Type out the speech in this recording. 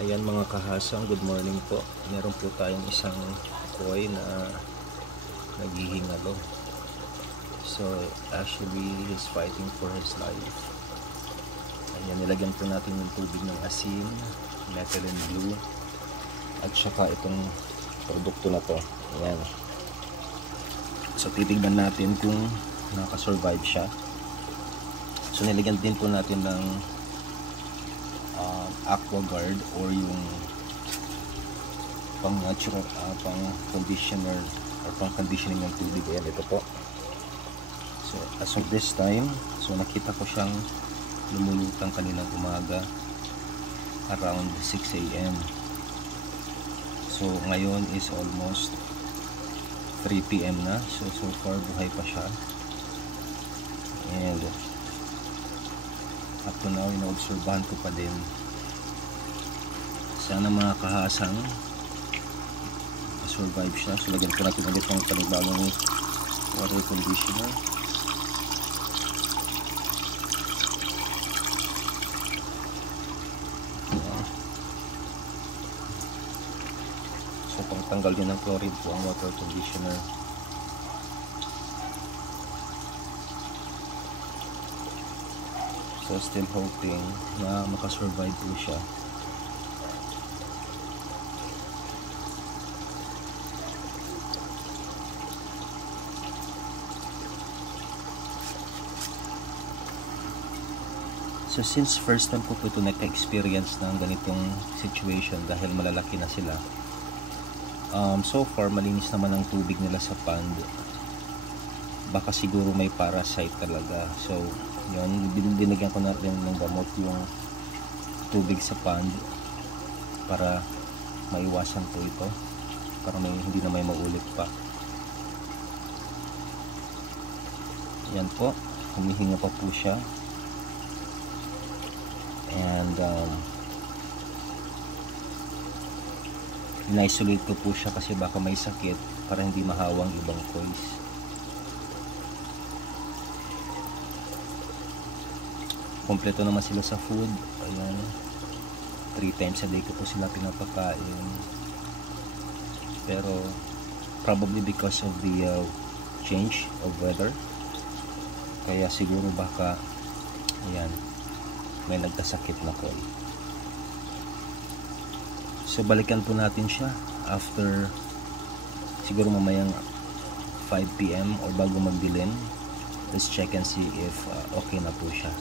Ayan mga kahasang, good morning po. Meron po tayong isang koi na naghihingalo. So actually he's fighting for his life. Ayan, nilagyan po natin yung tubig ng asin, methylene blue, at saka itong produkto na to. Ayan. So titignan natin kung nakasurvive siya. So nilagyan din po natin ng AquaGuard or yung pang natural pang conditioner or pang conditioning ng tubig. Ayan, ito po. So as of this time, so nakita ko siyang lumulutang kaninang umaga around 6 AM. So ngayon is almost 3 PM na. So far buhay pa siya. And up to now, inoobserbahan ko pa din. Sana mga kahasang survive siya. So lagyan ko natin ulit ng panibagong water conditioner. So pangtanggal din ng chlorine po ang water conditioner. So still hoping na makasurvive po siya. So since first time ko po ito nagka-experience ng ganitong situation dahil malalaki na sila, so far malinis naman ang tubig nila sa pond. Baka siguro may parasite talaga. So yun, binigyan ko na rin ng gamot yung tubig sa pond para maiwasan po ito, para hindi na may maulit pa. Yan po, humihinga pa po siya. And in-isolate ko po siya kasi baka may sakit para hindi mahawang ibang kois. Kompleto naman sila sa food. Ayan, 3 times a day ko po sila pinapakain. Pero probably because of the change of weather, kaya siguro baka ayan, may nagkasakit na koi. So balikan po natin siya after siguro mamayang 5 PM or bago magdilim. Let's check and see if okay na po siya.